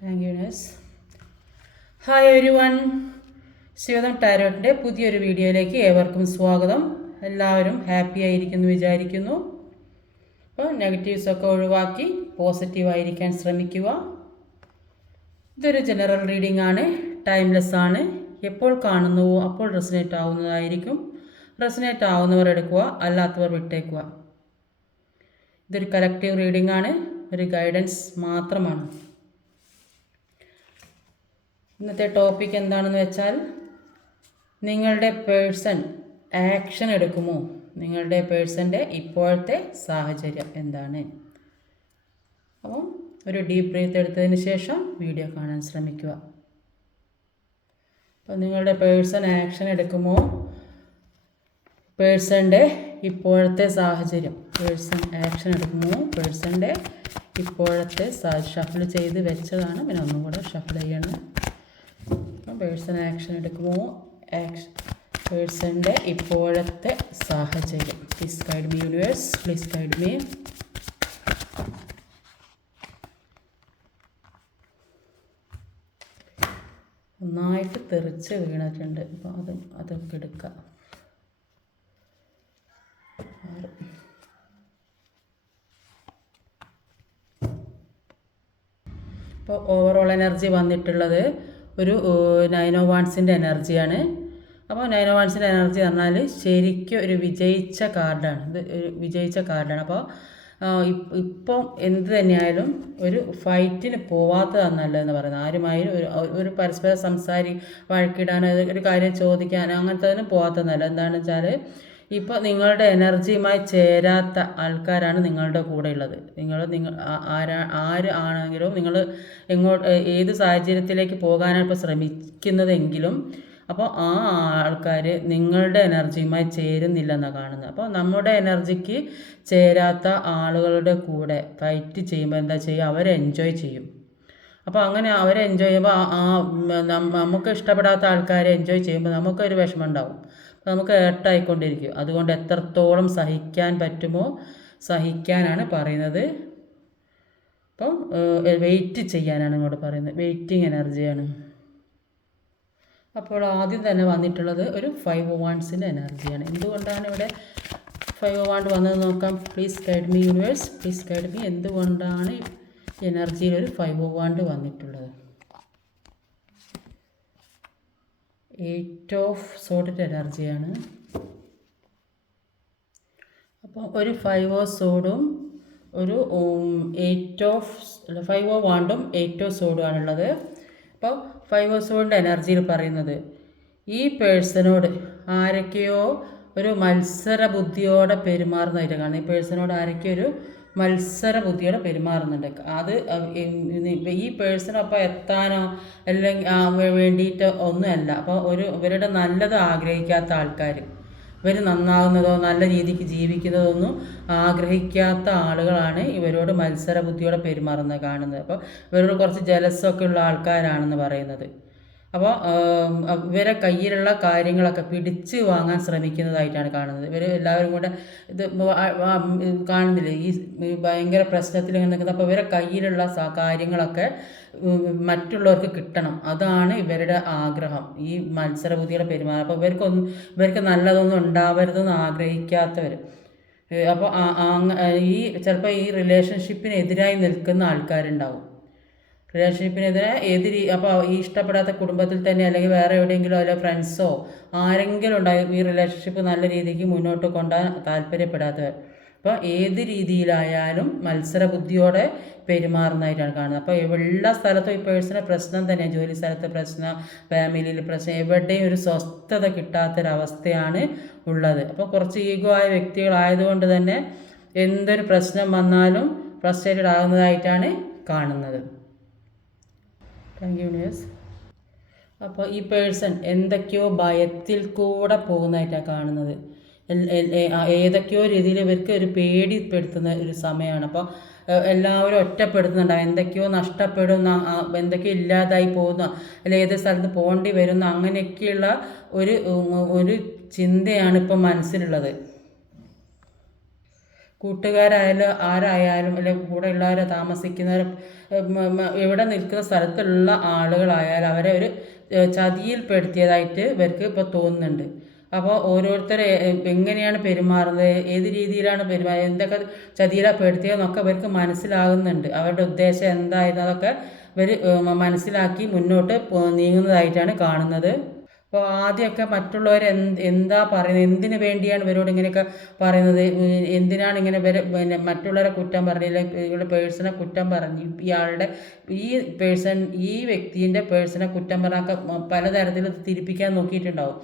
Thank you നെസ്. Hi everyone, Shivadam ടാരോട്ടിൻ്റെ പുതിയൊരു വീഡിയോയിലേക്ക് ഏവർക്കും സ്വാഗതം. എല്ലാവരും ഹാപ്പി ആയിരിക്കുന്നു വിചാരിക്കുന്നു. അപ്പോൾ നെഗറ്റീവ്സൊക്കെ ഒഴിവാക്കി പോസിറ്റീവായിരിക്കാൻ ശ്രമിക്കുക. ഇതൊരു ജനറൽ റീഡിംഗ് ആണ്, ടൈംലെസ് ആണ്. എപ്പോൾ കാണുന്നുവോ അപ്പോൾ റെസനേറ്റ് ആവുന്നതായിരിക്കും. റെസനേറ്റ് ആവുന്നവർ എടുക്കുക, അല്ലാത്തവർ വിട്ടേക്കുക. ഇതൊരു കളക്റ്റീവ് റീഡിംഗ് ആണ്, ഒരു ഗൈഡൻസ് മാത്രമാണ്. ഇന്നത്തെ ടോപ്പിക് എന്താണെന്ന് വെച്ചാൽ, നിങ്ങളുടെ പേഴ്സൺ ആക്ഷൻ എടുക്കുമോ? നിങ്ങളുടെ പേഴ്സൻ്റെ ഇപ്പോഴത്തെ സാഹചര്യം എന്താണ്? അപ്പം ഒരു ഡീപ്പ് ബ്രീത്ത് എടുത്തതിന് ശേഷം വീഡിയോ കാണാൻ ശ്രമിക്കുക. അപ്പോൾ നിങ്ങളുടെ പേഴ്സൺ ആക്ഷൻ എടുക്കുമോ? പേഴ്സൻ്റെ ഇപ്പോഴത്തെ സാഹചര്യം, പേഴ്സൺ ആക്ഷൻ എടുക്കുമോ? പേഴ്സൻ്റെ ഇപ്പോഴത്തെ ഷഫിൾ ചെയ്ത് വെച്ചതാണ്, പിന്നെ ഒന്നും കൂടെ ഷഫിൾ ചെയ്യണം. പേഴ്സൺ ആക്ഷൻ എടുക്കുമോ? പേഴ്സൻ്റെ ഇപ്പോഴത്തെ സാഹചര്യം. Please guide me universe, please guide me. നന്നായിട്ട് തെറിച്ച് വീണിട്ടുണ്ട്, അപ്പോൾ അതൊക്കെ എടുക്കാം. ഇപ്പോൾ ഓവറോൾ എനർജി വന്നിട്ടുള്ളത് ഒരു 9 of Wands എനർജിയാണ്. അപ്പോൾ 9 of Wands എനർജി പറഞ്ഞാൽ ശരിക്കും ഒരു വിജയിച്ച കാർഡാണ്. ഇത് ഒരു വിജയിച്ച കാർഡാണ്. അപ്പോൾ ഇപ്പം എന്ത് തന്നെയായാലും ഒരു ഫൈറ്റിന് പോവാത്തതാണ് നല്ലതെന്ന് പറയുന്നത്. ആരുമായാലും ഒരു പരസ്പരം വഴക്കിടാൻ, ഒരു കാര്യം ചോദിക്കാൻ, അങ്ങനത്തെ പോവാത്തത് നല്ലത്. എന്താണെന്ന് വെച്ചാൽ, ഇപ്പോൾ നിങ്ങളുടെ എനർജിയുമായി ചേരാത്ത ആൾക്കാരാണ് നിങ്ങളുടെ കൂടെ ഉള്ളത്. ആര് ആണെങ്കിലും നിങ്ങൾ ഏത് സാഹചര്യത്തിലേക്ക് പോകാനാണ് ഇപ്പോൾ ശ്രമിക്കുന്നതെങ്കിലും അപ്പോൾ ആ ആൾക്കാർ നിങ്ങളുടെ എനർജിയുമായി ചേരുന്നില്ലെന്നാണ് കാണുന്നത്. അപ്പോൾ നമ്മുടെ എനർജിക്ക് ചേരാത്ത ആളുകളുടെ കൂടെ ഫൈറ്റ് ചെയ്യുമ്പോൾ എന്താ ചെയ്യുക? അവരെ എൻജോയ് ചെയ്യും. അപ്പോൾ അങ്ങനെ അവരെ എൻജോയ് ചെയ്യുമ്പോൾ നമുക്ക് ഇഷ്ടപ്പെടാത്ത ആൾക്കാരെ എൻജോയ് ചെയ്യുമ്പോൾ നമുക്കൊരു വിഷമം ഉണ്ടാവും. നമുക്ക് ഏർട്ടായിക്കൊണ്ടിരിക്കും. അതുകൊണ്ട് എത്രത്തോളം സഹിക്കാൻ പറ്റുമോ സഹിക്കാനാണ് പറയുന്നത്. അപ്പം വെയിറ്റ് ചെയ്യാനാണ് ഇങ്ങോട്ട് പറയുന്നത്. വെയിറ്റിംഗ് എനർജിയാണ്. അപ്പോൾ ആദ്യം തന്നെ വന്നിട്ടുള്ളത് ഒരു 5 of Wands എനർജിയാണ്. എന്തുകൊണ്ടാണ് ഇവിടെ 5 of Wands വന്നത് നോക്കാം. Please guide me universe, please guide me. എന്തുകൊണ്ടാണ് എനർജിയിൽ ഒരു 5 of Wands വന്നിട്ടുള്ളത്? 8 of Swords എനർജിയാണ്. അപ്പോൾ ഒരു 5 of Swordsഉം ഒരു 5 of Wandsഉം 8 of Swordsഉം ആണുള്ളത്. അപ്പോൾ 5 of Swords എനർജിയിൽ പറയുന്നത്, ഈ പേഴ്സണോട് ആരൊക്കെയോ ഒരു മത്സര ബുദ്ധിയോടെ പെരുമാറുന്നതായിട്ട് കാണുന്നത്. ഈ പേഴ്സണോട് ആരൊക്കെയോ ഒരു മത്സര ബുദ്ധിയോടെ പെരുമാറുന്നുണ്ട്. അത് ഈ പേഴ്സണൊപ്പം എത്താനോ അല്ലെങ്കിൽ വേണ്ടിയിട്ടോ ഒന്നുമല്ല. അപ്പോൾ ഇവരുടെ നല്ലത് ആഗ്രഹിക്കാത്ത ആൾക്കാർ, ഇവർ നന്നാകുന്നതോ നല്ല രീതിക്ക് ജീവിക്കുന്നതോ ഒന്നും ആഗ്രഹിക്കാത്ത ആളുകളാണ് ഇവരോട് മത്സര ബുദ്ധിയോടെ പെരുമാറുന്നത് കാണുന്നത്. അപ്പോൾ ഇവരോട് കുറച്ച് ജലസൊക്കെ ഉള്ള ആൾക്കാരാണെന്ന് പറയുന്നത്. അപ്പോൾ ഇവരെ കയ്യിലുള്ള കാര്യങ്ങളൊക്കെ പിടിച്ച് വാങ്ങാൻ ശ്രമിക്കുന്നതായിട്ടാണ് കാണുന്നത്. ഇവർ എല്ലാവരും കൂടെ ഇത് കാണുന്നില്ലേ, ഈ ഭയങ്കര പ്രശ്നത്തിൽ നിൽക്കുന്നത്. അപ്പോൾ ഇവരെ കയ്യിലുള്ള കാര്യങ്ങളൊക്കെ മറ്റുള്ളവർക്ക് കിട്ടണം, അതാണ് ഇവരുടെ ആഗ്രഹം, ഈ മത്സരബുദ്ധിയുടെ പെരുമാറും. അപ്പോൾ ഇവർക്ക് നല്ലതൊന്നും ഉണ്ടാവരുതെന്ന് ആഗ്രഹിക്കാത്തവർ. അപ്പോൾ ചിലപ്പോൾ ഈ റിലേഷൻഷിപ്പിനെതിരായി നിൽക്കുന്ന ആൾക്കാരുണ്ടാവും. റിലേഷൻഷിപ്പിനെതിരെ അപ്പോൾ ഈ ഇഷ്ടപ്പെടാത്ത കുടുംബത്തിൽ തന്നെ അല്ലെങ്കിൽ വേറെ എവിടെയെങ്കിലും അല്ലെങ്കിൽ ഫ്രണ്ട്സോ ആരെങ്കിലും ഉണ്ടാകും ഈ റിലേഷൻഷിപ്പ് നല്ല രീതിക്ക് മുന്നോട്ട് കൊണ്ടുപോകാൻ താല്പര്യപ്പെടാത്തവർ. അപ്പോൾ ഏത് രീതിയിലായാലും മത്സര ബുദ്ധിയോടെ പെരുമാറുന്നതായിട്ടാണ് കാണുന്നത്. അപ്പോൾ എല്ലാ സ്ഥലത്തും ഈ പേഴ്സണൽ പ്രശ്നം തന്നെയാണ്. ജോലി സ്ഥലത്ത് പ്രശ്നം, ഫാമിലിയിൽ പ്രശ്നം, എവിടെയും ഒരു സ്വസ്ഥത കിട്ടാത്തൊരവസ്ഥയാണ് ഉള്ളത്. അപ്പോൾ കുറച്ച് ഈഗോ ആയ വ്യക്തികളായതുകൊണ്ട് തന്നെ എന്തൊരു പ്രശ്നം വന്നാലും ഫ്രസ്ട്രേറ്റഡ് ആകുന്നതായിട്ടാണ് കാണുന്നത്. Thank you universe. അപ്പോൾ ഈ പേഴ്സൺ എന്തൊക്കെയോ ഭയത്തിൽ കൂടെ പോകുന്നതായിട്ടാണ് കാണുന്നത്. ഏതൊക്കെയോ രീതിയിൽ ഇവർക്ക് ഒരു പേടിപ്പെടുത്തുന്ന ഒരു സമയമാണ്. അപ്പോൾ എല്ലാവരും ഒറ്റപ്പെടുത്തുന്നുണ്ടാവും. എന്തൊക്കെയോ നഷ്ടപ്പെടുന്ന, എന്തൊക്കെയോ ഇല്ലാതായി പോകുന്ന, അല്ലെങ്കിൽ ഏത് സ്ഥലത്ത് പോകേണ്ടി വരുന്ന, അങ്ങനെയൊക്കെയുള്ള ഒരു ചിന്തയാണ് ഇപ്പം മനസ്സിലുള്ളത്. കൂട്ടുകാരായാലും ആരായാലും അല്ലെങ്കിൽ കൂടെ ഉള്ളവരെ താമസിക്കുന്നവർ ഇവിടെ നിൽക്കുന്ന സ്ഥലത്തുള്ള ആളുകളായാലും അവരെ ഒരു ചതിയിൽപ്പെടുത്തിയതായിട്ട് ഇവർക്ക് ഇപ്പോൾ തോന്നുന്നുണ്ട്. അപ്പോൾ ഓരോരുത്തരെ എങ്ങനെയാണ് പെരുമാറുന്നത്, ഏത് രീതിയിലാണ് പെരുമാറുന്നത്, എന്തൊക്കെ ചതിയിലാണ് പെടുത്തിയതെന്നൊക്കെ ഇവർക്ക് മനസ്സിലാകുന്നുണ്ട്. അവരുടെ ഉദ്ദേശം എന്തായിരുന്നു അതൊക്കെ ഇവർ മനസ്സിലാക്കി മുന്നോട്ട് നീങ്ങുന്നതായിട്ടാണ് കാണുന്നത്. അപ്പോൾ ആദ്യമൊക്കെ മറ്റുള്ളവർ എന്താ പറയുന്നത്, എന്തിനു വേണ്ടിയാണ് ഇവരോട് ഇങ്ങനെയൊക്കെ പറയുന്നത്, എന്തിനാണ് ഇങ്ങനെ പിന്നെ മറ്റുള്ളവരെ കുറ്റം പറഞ്ഞില്ല, ഇവരുടെ പേഴ്സണെ കുറ്റം പറഞ്ഞ് ഈ വ്യക്തിൻ്റെ പേഴ്സണെ കുറ്റം പറഞ്ഞൊക്കെ പലതരത്തിൽ തിരിപ്പിക്കാൻ നോക്കിയിട്ടുണ്ടാവും.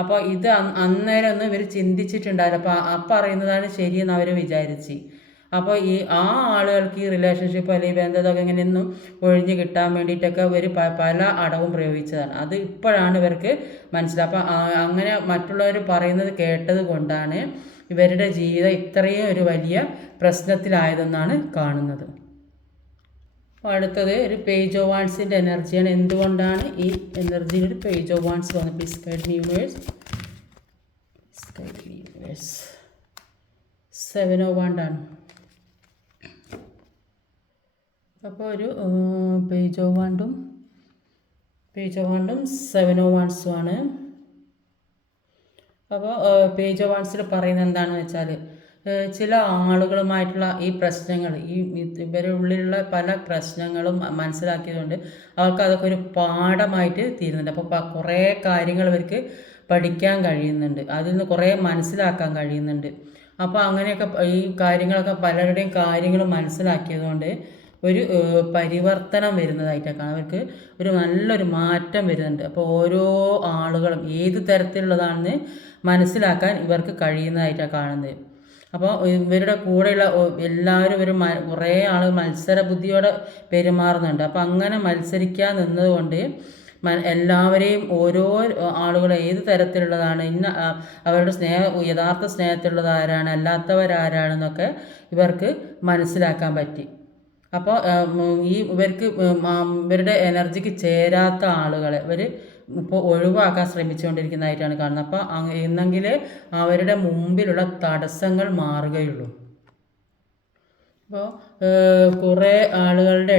അപ്പോൾ ഇത് അന്നേരം ഒന്നും ഇവർ ചിന്തിച്ചിട്ടുണ്ടാവില്ല. അപ്പോൾ പറയുന്നതാണ് ശരിയെന്ന് അവർ വിചാരിച്ച്. അപ്പോൾ ആ ആളുകൾക്ക് ഈ റിലേഷൻഷിപ്പ് അല്ലെങ്കിൽ ബന്ധത്തൊക്കെ ഇങ്ങനെയൊന്നും ഒഴിഞ്ഞ് കിട്ടാൻ വേണ്ടിയിട്ടൊക്കെ ഇവർ പല അടവും പ്രയോഗിച്ചതാണ്. അത് ഇപ്പോഴാണ് ഇവർക്ക് മനസ്സിലാക്കുക. അപ്പോൾ അങ്ങനെ മറ്റുള്ളവർ പറയുന്നത് കേട്ടത് കൊണ്ടാണ് ഇവരുടെ ജീവിതം ഇത്രയും ഒരു വലിയ പ്രശ്നത്തിലായതെന്നാണ് കാണുന്നത്. അടുത്തത് ഒരു പേജ് ഓഫ് വാൺസിൻ്റെ എനർജിയാണ്. എന്തുകൊണ്ടാണ് ഈ എനർജിയിൽ ഒരു പേജ് ഓഫ് വാൺസ് വന്നത്? Please guide me universe. 7 of wand ആണ്. അപ്പോൾ ഒരു പേജ് ഓഫ് വാണ്ടും 7 ഓഫ് വാൺസും ആണ്. അപ്പോൾ പേജ് ഓഫ് വാൺസിൽ പറയുന്നത് എന്താണെന്ന് വെച്ചാൽ ചില ആളുകളുമായിട്ടുള്ള ഈ പ്രശ്നങ്ങൾ, ഇവരുടെ ഉള്ളിലുള്ള പല പ്രശ്നങ്ങളും മനസ്സിലാക്കിയതുകൊണ്ട് അവർക്ക് അതൊക്കെ ഒരു പാഠമായിട്ട് തീരുന്നുണ്ട്. അപ്പോൾ കുറേ കാര്യങ്ങൾ ഇവർക്ക് പഠിക്കാൻ കഴിയുന്നുണ്ട്, അതിൽ നിന്ന് കുറേ മനസ്സിലാക്കാൻ കഴിയുന്നുണ്ട്. അപ്പോൾ അങ്ങനെയൊക്കെ ഈ കാര്യങ്ങളൊക്കെ പലരുടെയും കാര്യങ്ങൾ മനസ്സിലാക്കിയതുകൊണ്ട് ഒരു പരിവർത്തനം വരുന്നതായിട്ടൊക്കെ അവർക്ക് ഒരു നല്ലൊരു മാറ്റം വരുന്നുണ്ട്. അപ്പോൾ ഓരോ ആളുകളും ഏത് തരത്തിലുള്ളതാണെന്ന് മനസ്സിലാക്കാൻ ഇവർക്ക് കഴിയുന്നതായിട്ടാണ് കാണുന്നത്. അപ്പോൾ ഇവരുടെ കൂടെയുള്ള എല്ലാവരും കുറേ ആൾ മത്സര ബുദ്ധിയോടെ പെരുമാറുന്നുണ്ട്. അപ്പോൾ അങ്ങനെ മത്സരിക്കാൻ നിന്നതുകൊണ്ട് എല്ലാവരെയും ഓരോ ആളുകൾ ഏത് തരത്തിലുള്ളതാണ്, അവരുടെ യഥാർത്ഥ സ്നേഹത്തിലുള്ളത് ആരാണ്, അല്ലാത്തവരാരാണെന്നൊക്കെ ഇവർക്ക് മനസ്സിലാക്കാൻ പറ്റി. അപ്പോൾ ഇവരുടെ എനർജിക്ക് ചേരാത്ത ആളുകളെ ഇവർ ഇപ്പോൾ ഒഴിവാക്കാൻ ശ്രമിച്ചുകൊണ്ടിരിക്കുന്നതായിട്ടാണ് കാണുന്നത്. അപ്പോൾ എന്നെങ്കിൽ അവരുടെ മുമ്പിലുള്ള തടസ്സങ്ങൾ മാറുകയുള്ളൂ. അപ്പോൾ കുറേ ആളുകളുടെ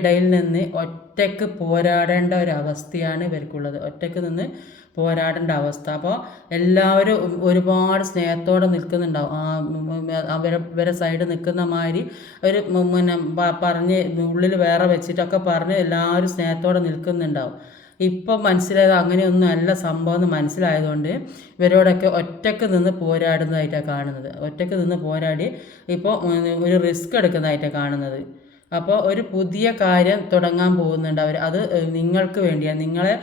ഇടയിൽ നിന്ന് ഒറ്റയ്ക്ക് പോരാടേണ്ട ഒരവസ്ഥയാണ് ഇവർക്കുള്ളത്. ഒറ്റയ്ക്ക് നിന്ന് പോരാടേണ്ട അവസ്ഥ. അപ്പോൾ എല്ലാവരും ഒരുപാട് സ്നേഹത്തോടെ നിൽക്കുന്നുണ്ടാവും. ഇവരെ സൈഡ് നിൽക്കുന്ന മാതിരി ഒരു പറഞ്ഞ് ഉള്ളിൽ വേറെ വെച്ചിട്ടൊക്കെ പറഞ്ഞ് എല്ലാവരും സ്നേഹത്തോടെ നിൽക്കുന്നുണ്ടാവും. ഇപ്പം മനസ്സിലായത് അങ്ങനെയൊന്നും അല്ല സംഭവം എന്ന് മനസ്സിലായതുകൊണ്ട് ഇവരോടൊക്കെ ഒറ്റയ്ക്ക് നിന്ന് പോരാടുന്നതായിട്ടാണ് കാണുന്നത്. ഒറ്റയ്ക്ക് നിന്ന് പോരാടി ഇപ്പോൾ ഒരു റിസ്ക് എടുക്കുന്നതായിട്ടാണ് കാണുന്നത്. അപ്പോൾ ഒരു പുതിയ കാര്യം തുടങ്ങാൻ പോകുന്നുണ്ട് അവർ. അത് നിങ്ങൾക്ക് വേണ്ടിയാണ്, നിങ്ങളെ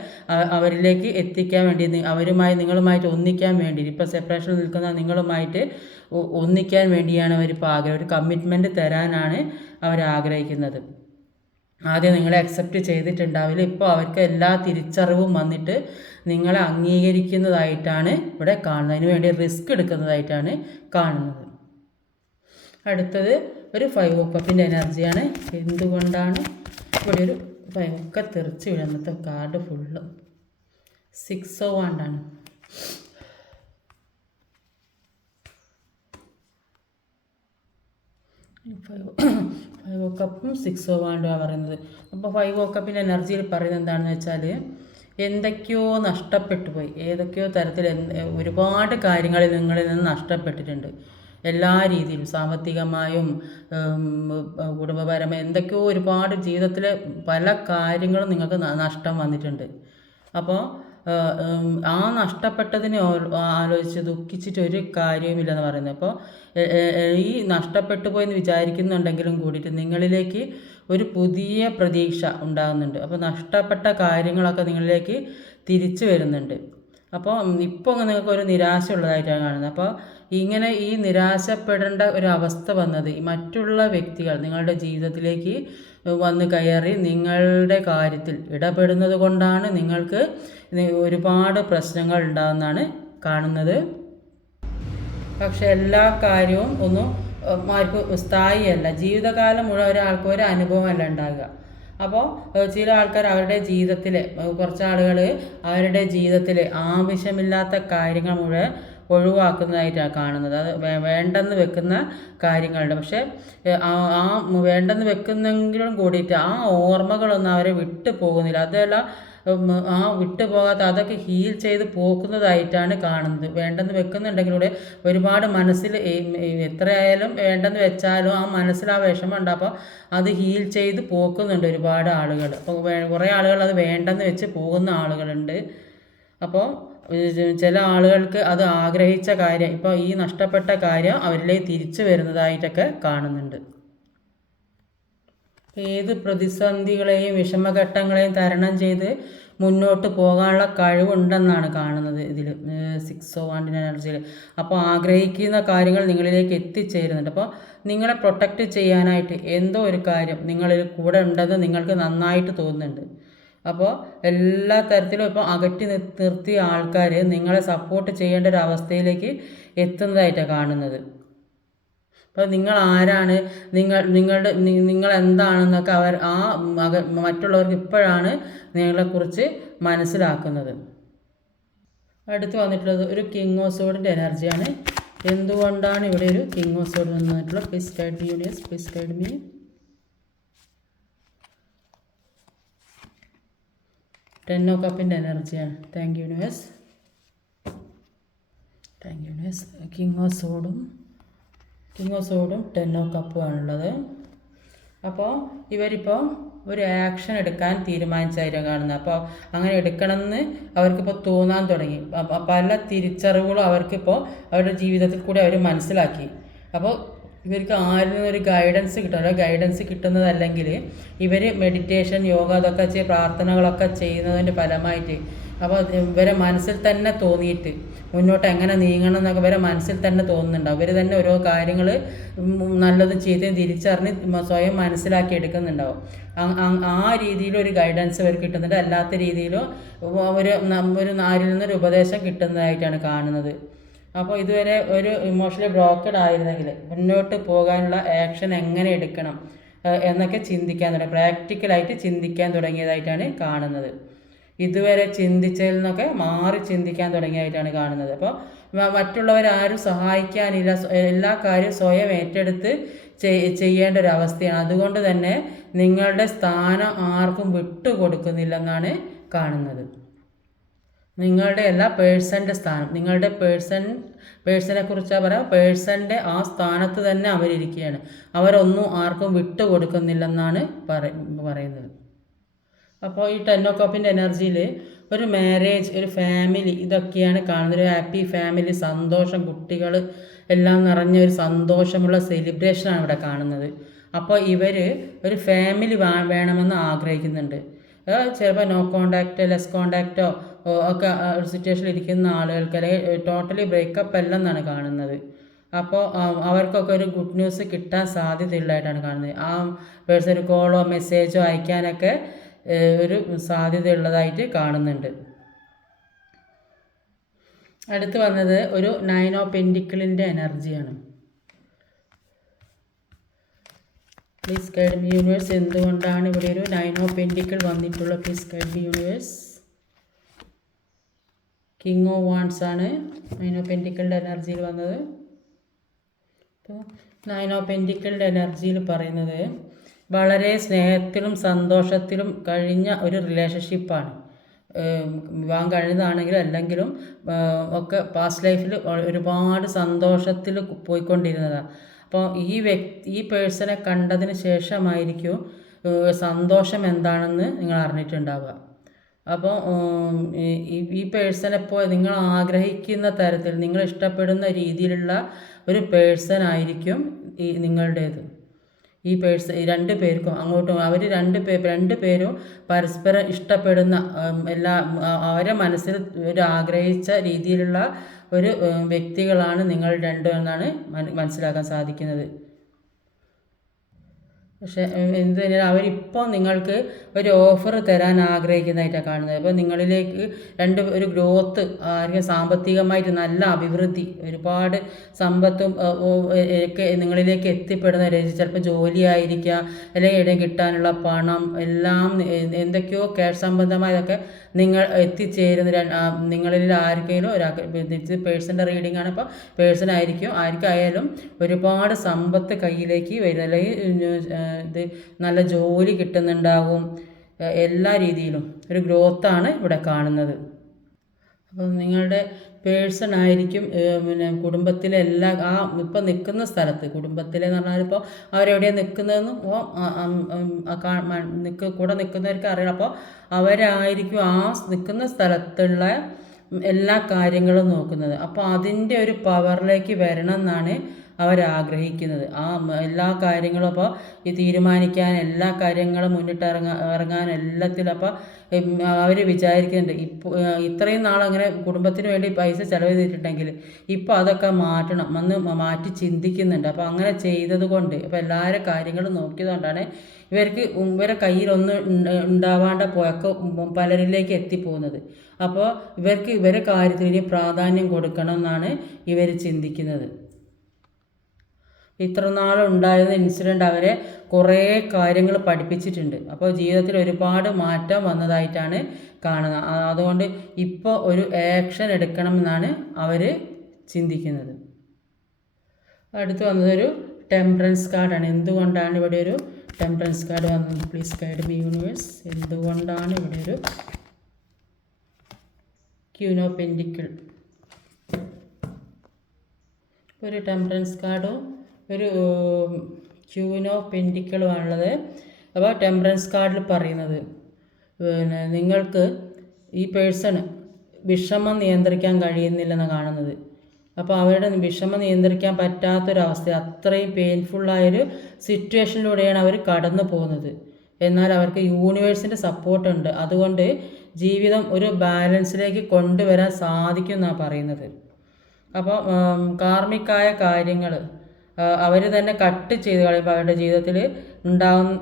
അവരിലേക്ക് എത്തിക്കാൻ വേണ്ടി, നിങ്ങളുമായിട്ട് ഒന്നിക്കാൻ വേണ്ടി, ഇപ്പോൾ സെപ്പറേഷൻ നിൽക്കുന്ന നിങ്ങളുമായിട്ട് ഒന്നിക്കാൻ വേണ്ടിയാണ് അവരിപ്പോൾ ഒരു കമ്മിറ്റ്മെൻറ്റ് തരാനാണ് അവരാഗ്രഹിക്കുന്നത്. ആദ്യം നിങ്ങളെ അക്സെപ്റ്റ് ചെയ്തിട്ടുണ്ടാവില്ല. ഇപ്പോൾ അവർക്ക് എല്ലാ തിരിച്ചറിവും വന്നിട്ട് നിങ്ങളെ അംഗീകരിക്കുന്നതായിട്ടാണ് ഇവിടെ കാണുന്നത്. അതിനു വേണ്ടി റിസ്ക് എടുക്കുന്നതായിട്ടാണ് കാണുന്നത്. അടുത്തത് ഒരു 5 ഓഫ് കപ്പിൻ്റെ എനർജിയാണ്. എന്തുകൊണ്ടാണ് ഇവിടെ ഒരു 5 ഒക്കെ തെറിച്ച് വീഴുന്നത്? കാർഡ് ഫുള്ള് 6 ഓഫ് വാണ്ടാണ്. ഫൈവ് ഓഫ് കപ്പും 6 ഓഫ് വാണ്ടുമാണ് പറയുന്നത്. അപ്പോൾ 5 ഓഫ് കപ്പിൻ്റെ എനർജിയിൽ പറയുന്നത് എന്താണെന്ന് വെച്ചാൽ എന്തൊക്കെയോ നഷ്ടപ്പെട്ടു പോയി, ഏതൊക്കെയോ തരത്തിൽ ഒരുപാട് കാര്യങ്ങളിൽ നിങ്ങളിൽ നിന്ന് നഷ്ടപ്പെട്ടിട്ടുണ്ട്. എല്ലാ രീതിയിലും സാമ്പത്തികമായും കുടുംബപരമായി എന്തൊക്കെയോ ഒരുപാട് ജീവിതത്തിൽ പല കാര്യങ്ങളും നിങ്ങൾക്ക് നഷ്ടം വന്നിട്ടുണ്ട്. അപ്പോൾ ആ നഷ്ടപ്പെട്ടതിനെ ആലോചിച്ച് ദുഃഖിച്ചിട്ട് ഒരു കാര്യവുമില്ലെന്ന് പറയുന്നത്. അപ്പോൾ ഈ നഷ്ടപ്പെട്ടു പോയെന്ന് വിചാരിക്കുന്നുണ്ടെങ്കിലും കൂടിയിട്ട് നിങ്ങളിലേക്ക് ഒരു പുതിയ പ്രതീക്ഷ ഉണ്ടാകുന്നുണ്ട്. അപ്പോൾ നഷ്ടപ്പെട്ട കാര്യങ്ങളൊക്കെ നിങ്ങളിലേക്ക് തിരിച്ചു വരുന്നുണ്ട്. അപ്പോൾ ഇപ്പോൾ നിങ്ങൾക്കൊരു നിരാശ ഉള്ളതായിട്ടാണ് കാണുന്നത്. അപ്പോൾ ഇങ്ങനെ ഈ നിരാശപ്പെടേണ്ട ഒരു അവസ്ഥ വന്നത് മറ്റുള്ള വ്യക്തികൾ നിങ്ങളുടെ ജീവിതത്തിലേക്ക് വന്ന് കയറി നിങ്ങളുടെ കാര്യത്തിൽ ഇടപെടുന്നത് കൊണ്ടാണ് നിങ്ങൾക്ക് ഒരുപാട് പ്രശ്നങ്ങൾ ഉണ്ടാകുന്നതാണ് കാണുന്നത്. പക്ഷെ എല്ലാ കാര്യവും ഒന്നും ആർക്കും സ്ഥായിയല്ല. ജീവിതകാലം മുഴുവൻ ഒരാൾക്ക് ഒരു അനുഭവമല്ല ഉണ്ടാകുക. അപ്പോൾ ചില ആൾക്കാർ അവരുടെ ജീവിതത്തിൽ, കുറച്ച് ആളുകൾ അവരുടെ ജീവിതത്തിൽ ആവശ്യമില്ലാത്ത കാര്യങ്ങൾ മുഴുവൻ ഒഴിവാക്കുന്നതായിട്ടാണ് കാണുന്നത്. അത് വേണ്ടെന്ന് വെക്കുന്ന കാര്യങ്ങളുണ്ട്. പക്ഷേ ആ വേണ്ടെന്ന് വെക്കുന്നെങ്കിലും കൂടിയിട്ട് ആ ഓർമ്മകളൊന്നും അവരെ വിട്ടു പോകുന്നില്ല. അതെല്ലാം ആ വിട്ടു പോകാത്ത അതൊക്കെ ഹീൽ ചെയ്ത് പോക്കുന്നതായിട്ടാണ് കാണുന്നത്. വേണ്ടെന്ന് വെക്കുന്നുണ്ടെങ്കിലൂടെ ഒരുപാട് മനസ്സിൽ എത്രയായാലും വേണ്ടെന്ന് വെച്ചാലും ആ മനസ്സിൽ ആ വിഷമം ഉണ്ട്. അപ്പോൾ അത് ഹീൽ ചെയ്ത് പോക്കുന്നുണ്ട് ഒരുപാട് ആളുകൾ. അപ്പോൾ കുറേ ആളുകൾ അത് വേണ്ടെന്ന് വെച്ച് പോകുന്ന ആളുകളുണ്ട്. അപ്പോൾ ചില ആളുകൾക്ക് അത് ആഗ്രഹിച്ച കാര്യം, ഇപ്പോൾ ഈ നഷ്ടപ്പെട്ട കാര്യം അവരിലേക്ക് തിരിച്ചു വരുന്നതായിട്ടൊക്കെ കാണുന്നുണ്ട്. ഏത് പ്രതിസന്ധികളെയും വിഷമഘട്ടങ്ങളെയും തരണം ചെയ്ത് മുന്നോട്ട് പോകാനുള്ള കഴിവുണ്ടെന്നാണ് കാണുന്നത് ഇതിൽ 6 ഓഫ് വാൻഡിൻ്റെ എനർജിയിൽ. അപ്പോൾ ആഗ്രഹിക്കുന്ന കാര്യങ്ങൾ നിങ്ങളിലേക്ക് എത്തിച്ചേരുന്നുണ്ട്. അപ്പോൾ നിങ്ങളെ പ്രൊട്ടക്റ്റ് ചെയ്യാനായിട്ട് എന്തോ ഒരു കാര്യം നിങ്ങളിൽ കൂടെ ഉണ്ടെന്ന് നിങ്ങൾക്ക് നന്നായിട്ട് തോന്നുന്നുണ്ട്. അപ്പോൾ എല്ലാ തരത്തിലും ഇപ്പോൾ അകറ്റി നിർത്തിയ ആൾക്കാർ നിങ്ങളെ സപ്പോർട്ട് ചെയ്യേണ്ട ഒരു അവസ്ഥയിലേക്ക് എത്തുന്നതായിട്ടാണ് കാണുന്നത്. അപ്പോൾ നിങ്ങൾ ആരാണ്, നിങ്ങൾ എന്താണെന്നൊക്കെ അവർ മറ്റുള്ളവർക്ക് ഇപ്പോഴാണ് നിങ്ങളെക്കുറിച്ച് മനസ്സിലാക്കുന്നത്. അടുത്ത് വന്നിട്ടുള്ളത് ഒരു കിങ് ഓഫ് സോർഡിൻ്റെ എനർജിയാണ്. എന്തുകൊണ്ടാണ് ഇവിടെ ഒരു കിങ് ഓഫ് സോർഡ് വന്നിട്ടുള്ളത്? Please guide me universe, please guide me. 10 of കപ്പിൻ്റെ എനർജിയാണ്. Thank you universe, thank you universe. King of സോർഡും 10 ഓഫ് കപ്പുമാണുള്ളത്. അപ്പോൾ ഇവരിപ്പോൾ ഒരു ആക്ഷൻ എടുക്കാൻ തീരുമാനിച്ചായിരുന്നു കാണുന്നത്. അപ്പോൾ അങ്ങനെ എടുക്കണമെന്ന് അവർക്കിപ്പോൾ തോന്നാൻ തുടങ്ങി. പല തിരിച്ചറിവുകളും അവർക്കിപ്പോൾ അവരുടെ ജീവിതത്തിൽ കൂടി അവർ മനസ്സിലാക്കി. അപ്പോൾ ഇവർക്ക് ആരിൽ നിന്നൊരു ഗൈഡൻസ് കിട്ടുമല്ലോ. ഗൈഡൻസ് കിട്ടുന്നതല്ലെങ്കിൽ ഇവർ മെഡിറ്റേഷൻ, യോഗ അതൊക്കെ പ്രാർത്ഥനകളൊക്കെ ചെയ്യുന്നതിൻ്റെ ഫലമായിട്ട് അപ്പോൾ ഇവരെ മനസ്സിൽ തന്നെ തോന്നിയിട്ട് മുന്നോട്ട് എങ്ങനെ നീങ്ങണം എന്നൊക്കെ ഇവരെ മനസ്സിൽ തന്നെ തോന്നുന്നുണ്ടാവും. ഇവർ തന്നെ ഓരോ കാര്യങ്ങൾ നല്ലതും ചീത്തയും തിരിച്ചറിഞ്ഞ് സ്വയം മനസ്സിലാക്കി എടുക്കുന്നുണ്ടാവും. ആ രീതിയിലൊരു ഗൈഡൻസ് ഇവർക്ക് കിട്ടുന്നുണ്ട്. അല്ലാത്ത രീതിയിലും ഒരു ആരിൽ നിന്നൊരു ഉപദേശം കിട്ടുന്നതായിട്ടാണ് കാണുന്നത്. അപ്പോൾ ഇതുവരെ ഒരു ഇമോഷണലി ബ്ലോക്കഡ് ആയിരുന്നെങ്കിൽ മുന്നോട്ട് പോകാനുള്ള ആക്ഷൻ എങ്ങനെ എടുക്കണം എന്നൊക്കെ ചിന്തിക്കാൻ തുടങ്ങി, പ്രാക്ടിക്കലായിട്ട് ചിന്തിക്കാൻ തുടങ്ങിയതായിട്ടാണ് കാണുന്നത്. ഇതുവരെ ചിന്തിച്ചതിൽ നിന്നൊക്കെ മാറി ചിന്തിക്കാൻ തുടങ്ങിയതായിട്ടാണ് കാണുന്നത്. അപ്പോൾ മറ്റുള്ളവരാരും സഹായിക്കാനില്ല, എല്ലാ കാര്യവും സ്വയം ഏറ്റെടുത്ത് ചെയ്യേണ്ട ഒരു അവസ്ഥയാണ്. അതുകൊണ്ട് തന്നെ നിങ്ങളുടെ സ്ഥാനം ആർക്കും വിട്ടുകൊടുക്കുന്നില്ലെന്നാണ് കാണുന്നത്. നിങ്ങളുടെ എല്ലാ പേഴ്സൻ്റെ സ്ഥാനം, നിങ്ങളുടെ പേഴ്സനെ കുറിച്ചാണ് പറയാം. പേഴ്സൻ്റെ ആ സ്ഥാനത്ത് തന്നെ അവരിയ്ക്കുകയാണ്. അവരൊന്നും ആർക്കും വിട്ടുകൊടുക്കുന്നില്ലെന്നാണ് പറയുന്നത്. അപ്പോൾ ഈ 10 ഓഫ് കപ്പിൻ്റെ എനർജിയിൽ ഒരു മാരേജ്, ഒരു ഫാമിലി ഇതൊക്കെയാണ് കാണുന്നത്. ഒരു ഹാപ്പി ഫാമിലി, സന്തോഷം, കുട്ടികൾ എല്ലാം നിറഞ്ഞ ഒരു സന്തോഷമുള്ള സെലിബ്രേഷനാണ് ഇവിടെ കാണുന്നത്. അപ്പോൾ ഇവർ ഒരു ഫാമിലി വേണമെന്ന് ആഗ്രഹിക്കുന്നുണ്ട്. ചിലപ്പോൾ നോ കോണ്ടാക്റ്റോ ലെസ് കോണ്ടാക്റ്റോ ഒക്കെ ഒരു സിറ്റുവേഷനിൽ ഇരിക്കുന്ന ആളുകൾക്ക് അല്ലെങ്കിൽ ടോട്ടലി ബ്രേക്കപ്പ് അല്ലെന്നാണ് കാണുന്നത്. അപ്പോൾ അവർക്കൊക്കെ ഒരു ഗുഡ് ന്യൂസ് കിട്ടാൻ സാധ്യതയുള്ളതായിട്ടാണ് കാണുന്നത്. ആ പേഴ്സൺ ഒരു കോളോ മെസ്സേജോ അയക്കാനൊക്കെ ഒരു സാധ്യതയുള്ളതായിട്ട് കാണുന്നുണ്ട്. അടുത്ത് വന്നത് ഒരു 9 ഓഫ് പെൻറ്റിക്കിളിൻ്റെ എനർജിയാണ്. Please guide me universe. എന്തുകൊണ്ടാണ് ഇവിടെ ഒരു 9 ഓഫ് പെൻറ്റിക്കിൾ വന്നിട്ടുള്ളത്? Please guide me universe. King of wands ആണ് 9 ഓഫ് പെൻറ്റിക്കിളിൻ്റെ എനർജിയിൽ വന്നത്. അപ്പോൾ 9 ഓഫ് പെൻറ്റിക്കിളിൻ്റെ എനർജിയിൽ പറയുന്നത് വളരെ സ്നേഹത്തിലും സന്തോഷത്തിലും കഴിഞ്ഞ ഒരു റിലേഷൻഷിപ്പാണ്. വിവാഹം കഴിഞ്ഞതാണെങ്കിലും അല്ലെങ്കിലും ഒക്കെ പാസ്റ്റ് ലൈഫിൽ ഒരുപാട് സന്തോഷത്തിൽ പോയിക്കൊണ്ടിരുന്നതാണ്. അപ്പോൾ ഈ പേഴ്സണെ കണ്ടതിന് ശേഷമായിരിക്കും സന്തോഷം എന്താണെന്ന് നിങ്ങൾ അറിഞ്ഞിട്ടുണ്ടാവുക. അപ്പോൾ ഈ പേഴ്സണെപ്പോൾ നിങ്ങൾ ആഗ്രഹിക്കുന്ന തരത്തിൽ നിങ്ങൾ ഇഷ്ടപ്പെടുന്ന രീതിയിലുള്ള ഒരു പേഴ്സൺ ആയിരിക്കും നിങ്ങളുടേത്. ഈ രണ്ട് പേർക്കും അങ്ങോട്ടും അവർ രണ്ട് പേരും പരസ്പരം ഇഷ്ടപ്പെടുന്ന അവരെ മനസ്സിൽ ഒരു ആഗ്രഹിച്ച രീതിയിലുള്ള ഒരു വ്യക്തികളാണ് നിങ്ങൾ രണ്ടും എന്നാണ് മനസ്സിലാക്കാൻ സാധിക്കുന്നത്. പക്ഷേ എന്ത് തന്നെയാലും അവരിപ്പോൾ നിങ്ങൾക്ക് ഒരു ഓഫർ തരാൻ ആഗ്രഹിക്കുന്നതായിട്ടാണ് കാണുന്നത്. അപ്പോൾ നിങ്ങളിലേക്ക് ഒരു ഗ്രോത്ത്, ആയിരിക്കും സാമ്പത്തികമായിട്ട് നല്ല അഭിവൃദ്ധി, ഒരുപാട് സമ്പത്തും ഒക്കെ നിങ്ങളിലേക്ക് എത്തിപ്പെടുന്ന ചിലപ്പോൾ ജോലിയായിരിക്കാം, അല്ലെങ്കിൽ എവിടെയും കിട്ടാനുള്ള പണം എല്ലാം എന്തൊക്കെയോ ക്യാഷ് സംബന്ധമായതൊക്കെ നിങ്ങൾ എത്തിച്ചേരുന്ന നിങ്ങളിൽ ആർക്കെങ്കിലും ഒരാൾക്ക് പേഴ്സൻ്റെ റീഡിംഗ് ആണ്. അപ്പോൾ പേഴ്സൺ ആയിരിക്കും, ആർക്കായാലും ഒരുപാട് സമ്പത്ത് കയ്യിലേക്ക് വരും, അല്ലെങ്കിൽ ഇത് നല്ല ജോലി കിട്ടുന്നുണ്ടാകും. എല്ലാ രീതിയിലും ഒരു ഗ്രോത്താണ് ഇവിടെ കാണുന്നത്. അപ്പം നിങ്ങളുടെ പേഴ്സൺ ആയിരിക്കും പിന്നെ കുടുംബത്തിലെ എല്ലാ ഇപ്പം നിൽക്കുന്ന സ്ഥലത്ത്, കുടുംബത്തിലെന്ന് പറഞ്ഞാൽ ഇപ്പോൾ അവരെവിടെയാണ് നിൽക്കുന്നതെന്നും കൂടെ നിൽക്കുന്നവർക്ക് അറിയണം. അപ്പോൾ അവരായിരിക്കും ആ നിൽക്കുന്ന സ്ഥലത്തുള്ള എല്ലാ കാര്യങ്ങളും നോക്കുന്നത്. അപ്പോൾ അതിൻ്റെ ഒരു പവറിലേക്ക് വരണം എന്നാണ് അവരാഗ്രഹിക്കുന്നത്. ആ എല്ലാ കാര്യങ്ങളും അപ്പോൾ ഈ തീരുമാനിക്കാൻ, എല്ലാ കാര്യങ്ങളും മുന്നിട്ട് ഇറങ്ങാൻ എല്ലാത്തിലും അപ്പോൾ അവർ വിചാരിക്കുന്നുണ്ട്. ഇപ്പോൾ ഇത്രയും നാളങ്ങനെ കുടുംബത്തിന് വേണ്ടി പൈസ ചിലവ് ചെയ്തിട്ടുണ്ടെങ്കിൽ ഇപ്പോൾ അതൊക്കെ മാറ്റണം എന്ന് മാറ്റി ചിന്തിക്കുന്നുണ്ട്. അപ്പോൾ അങ്ങനെ ചെയ്തത് കൊണ്ട്, അപ്പോൾ എല്ലാവരും കാര്യങ്ങളും നോക്കിയത് കൊണ്ടാണ് ഇവരെ കയ്യിലൊന്നും ഉണ്ടാവാണ്ട പോയൊക്കെ പലരിലേക്ക് എത്തിപ്പോകുന്നത്. അപ്പോൾ ഇവരെ കാര്യത്തിന് ഇനി പ്രാധാന്യം കൊടുക്കണം എന്നാണ് ഇവർ ചിന്തിക്കുന്നത്. ഇത്ര നാളുണ്ടായിരുന്ന ഇൻസിഡൻറ്റ് അവരെ കുറേ കാര്യങ്ങൾ പഠിപ്പിച്ചിട്ടുണ്ട്. അപ്പോൾ ജീവിതത്തിൽ ഒരുപാട് മാറ്റം വന്നതായിട്ടാണ് കാണുന്നത്. അതുകൊണ്ട് ഇപ്പോൾ ഒരു ആക്ഷൻ എടുക്കണം എന്നാണ് അവർ ചിന്തിക്കുന്നത്. അടുത്ത് വന്നതൊരു ടെമ്പറൻസ് കാർഡാണ്. എന്തുകൊണ്ടാണ് ഇവിടെ ഒരു ടെമ്പറൻസ് കാർഡ് വന്നത്? Please guide me universe. എന്തുകൊണ്ടാണ് ഇവിടെ ഒരു ക്യൂൻ ഓഫ് പെൻറ്റിക്കിൾ, ഒരു ടെമ്പറൻസ് കാർഡും ഒരു ക്യൂൻ ഓഫ് പെൻറ്റിക്കിളുമാണുള്ളത്. അപ്പോൾ ടെമ്പറൻസ് കാർഡിൽ പറയുന്നത് പിന്നെ നിങ്ങൾക്ക് ഈ പേഴ്സണ് വിഷമം നിയന്ത്രിക്കാൻ കഴിയുന്നില്ലെന്ന് കാണുന്നത്. അപ്പോൾ അവരുടെ വിഷമം നിയന്ത്രിക്കാൻ പറ്റാത്തൊരവസ്ഥ, അത്രയും പെയിൻഫുള്ളായൊരു സിറ്റുവേഷനിലൂടെയാണ് അവർ കടന്നു പോകുന്നത്. എന്നാൽ അവർക്ക് യൂണിവേഴ്സിൻ്റെ സപ്പോർട്ടുണ്ട്. അതുകൊണ്ട് ജീവിതം ഒരു ബാലൻസിലേക്ക് കൊണ്ടുവരാൻ സാധിക്കും എന്നാണ് പറയുന്നത്. അപ്പോൾ കാർമികമായ കാര്യങ്ങൾ അവർ തന്നെ കട്ട് ചെയ്ത് കളയുമ്പോൾ അവരുടെ ജീവിതത്തിൽ ഉണ്ടാകുന്ന